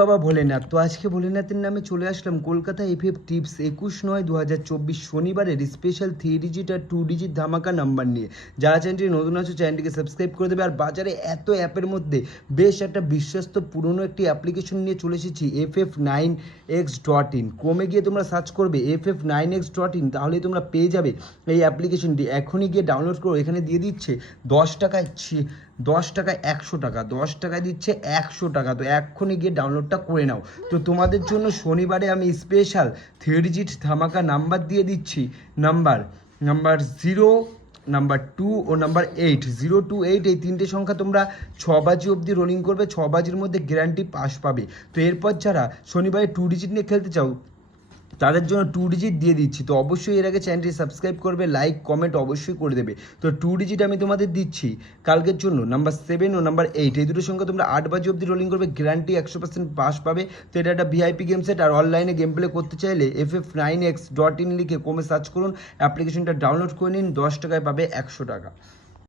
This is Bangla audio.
বাবা ভোলেনাথ। তো আজকে ভোলেনাথের নামে চলে আসলাম কলকাতা এফএফ টিপস 21/9/2024 শনিবারের স্পেশাল 3 ডিজিট আর 2 ডিজিট ধামাকা নাম্বার নিয়ে। যারা চ্যানেলটি নতুন আছো চ্যানেলটিকে সাবস্ক্রাইব করে দেবে। আর বাজারে এত অ্যাপের মধ্যে বেশ একটা বিশ্বস্ত পুরনো একটি অ্যাপ্লিকেশন নিয়ে চলে এসেছি, FF9x.in। ক্রমে গিয়ে তোমরা সার্চ করবে FF9x.in, তাহলেই তোমরা পেয়ে যাবে এই অ্যাপ্লিকেশনটি। এখনই গিয়ে ডাউনলোড করো। এখানে দিয়ে দিচ্ছে 10 টাকায় 100 টাকা, 10 টাকায় দিচ্ছে 100 টাকা। তো এক্ষুনি গিয়ে ডাউনলোডটা করে নাও। তো তোমাদের জন্য শনিবারে আমি স্পেশাল 3 ডিজিট ধামাকা নাম্বার দিয়ে দিচ্ছি। নাম্বার 0, নাম্বার 2 ও নাম্বার 8, 0 to 8 এই তিনটে সংখ্যা তোমরা 6 বাজি অবধি রোলিং করবে। 6 বাজির মধ্যে গ্যারান্টি পাস পাবে। তো এরপর যারা শনিবারে 2 ডিজিট নিয়ে খেলতে চাও তাদের জন্য 2 ডিজিট দিয়ে দিচ্ছি। তো অবশ্যই এর আগে চ্যানেলটি সাবস্ক্রাইব করবে, লাইক কমেন্ট অবশ্যই করে দেবে। তো 2 ডিজিট আমি তোমাদের দিচ্ছি কালকের জন্য নাম্বার 7 ও নাম্বার 8, এই দুটো সংখ্যা তোমরা 8 বাজি অবধি রোলিং করবে, গ্যারান্টি 100% পাস পাবে। তো এটা একটা ভিআইপি গেম সেট। আর অনলাইনে গেম প্লে করতে চাইলে FF9x.in লিখে কমে সার্চ করুন, অ্যাপ্লিকেশনটা ডাউনলোড করে নিন, 10 টাকায় পাবে 100 টাকা।